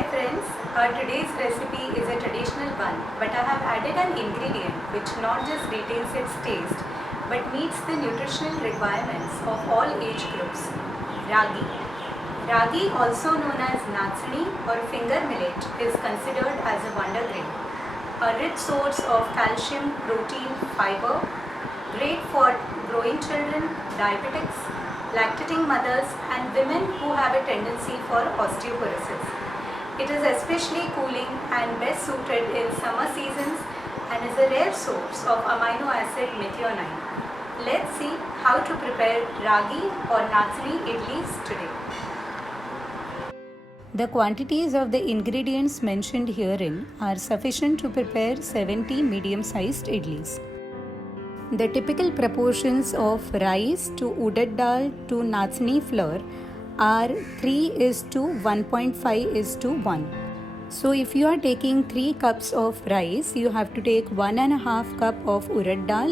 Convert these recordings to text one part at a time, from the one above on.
Hi friends, today's recipe is a traditional one, but I have added an ingredient which not just retains its taste but meets the nutritional requirements of all age groups. Ragi. Ragi, also known as natsani or finger millet, is considered as a wonder grain, a rich source of calcium, protein, fiber, great for growing children, diabetics, lactating mothers and women who have a tendency for osteoporosis. It is especially cooling and best suited in summer seasons and is a rare source of amino acid methionine. Let's see how to prepare ragi or natsani idlis today. The quantities of the ingredients mentioned herein are sufficient to prepare 70 medium-sized idlis. The typical proportions of rice to urad dal to natsani flour are 3:1.5:1. So if you are taking 3 cups of rice, you have to take 1.5 cup of urad dal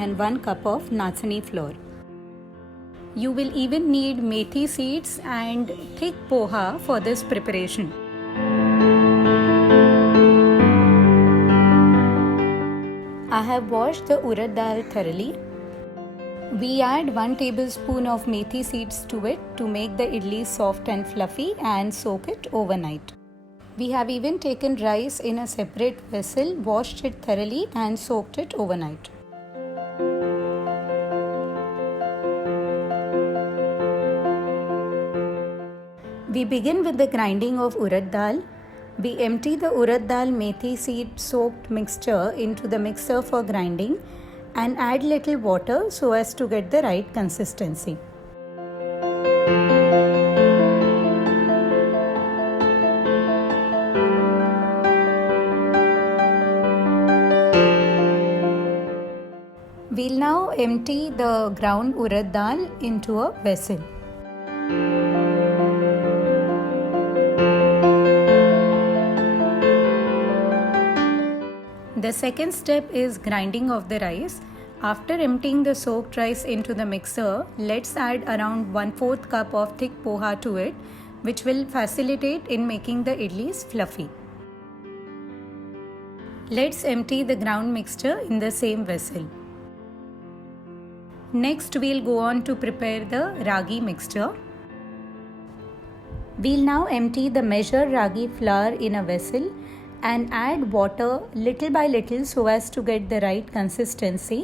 and 1 cup of natsani flour. You will even need methi seeds and thick poha for this preparation. I have washed the urad dal thoroughly. We add 1 tablespoon of methi seeds to it to make the idli soft and fluffy and soak it overnight. We have even taken rice in a separate vessel, washed it thoroughly and soaked it overnight. We begin with the grinding of urad dal. We empty the urad dal methi seed soaked mixture into the mixer for grinding and add little water so as to get the right consistency. We'll now empty the ground urad dal into a vessel. The second step is grinding of the rice. After emptying the soaked rice into the mixer, let's add around 1/4 cup of thick poha to it, which will facilitate in making the idlis fluffy. Let's empty the ground mixture in the same vessel. Next, we'll go on to prepare the ragi mixture. We'll now empty the measured ragi flour in a vessel and add water little by little so as to get the right consistency.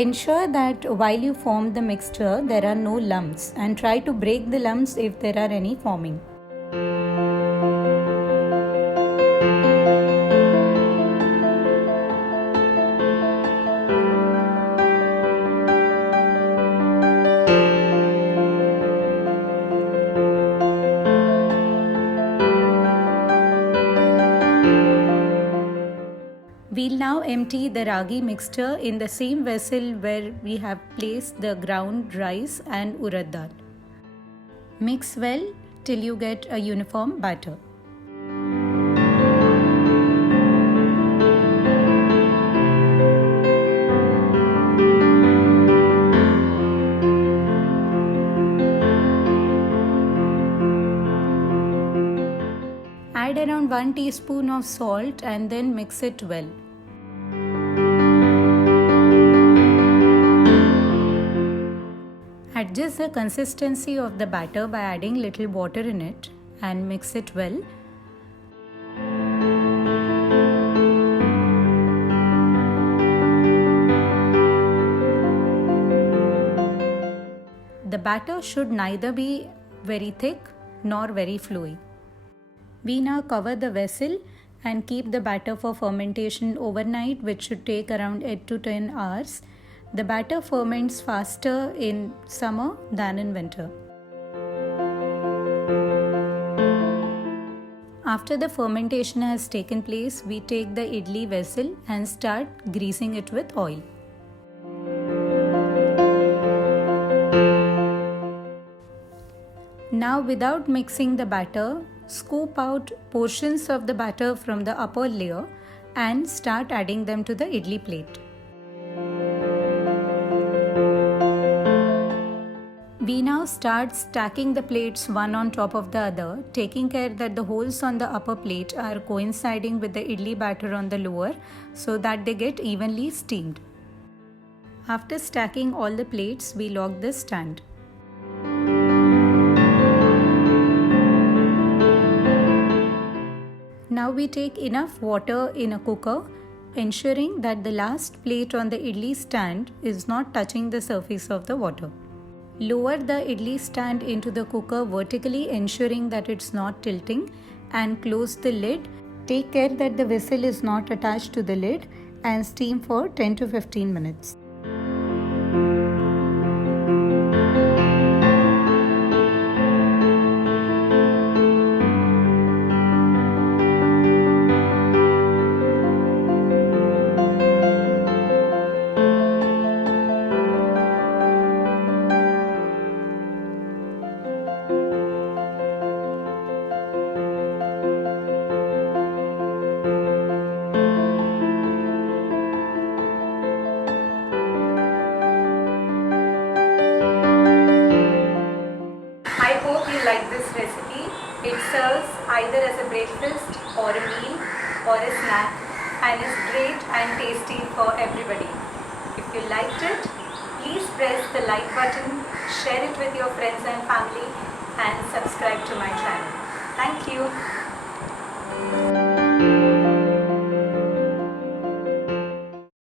Ensure that while you form the mixture, there are no lumps and try to break the lumps if there are any forming. We'll now empty the ragi mixture in the same vessel where we have placed the ground rice and urad dal. Mix well till you get a uniform batter. Add around 1 teaspoon of salt and then mix it well. Adjust the consistency of the batter by adding little water in it and mix it well. The batter should neither be very thick nor very fluey. We now cover the vessel and keep the batter for fermentation overnight, which should take around 8 to 10 hours. The batter ferments faster in summer than in winter. After the fermentation has taken place, we take the idli vessel and start greasing it with oil. Now, without mixing the batter, scoop out portions of the batter from the upper layer and start adding them to the idli plate. We now start stacking the plates one on top of the other, taking care that the holes on the upper plate are coinciding with the idli batter on the lower so that they get evenly steamed. After stacking all the plates, we lock the stand. Now we take enough water in a cooker, ensuring that the last plate on the idli stand is not touching the surface of the water. Lower the idli stand into the cooker vertically, ensuring that it's not tilting, and close the lid. Take care that the vessel is not attached to the lid and steam for 10 to 15 minutes. I hope you like this recipe. It serves either as a breakfast or a meal or a snack and is great and tasty for everybody. If you liked it, please press the like button, share it with your friends and family, and subscribe to my channel. Thank you.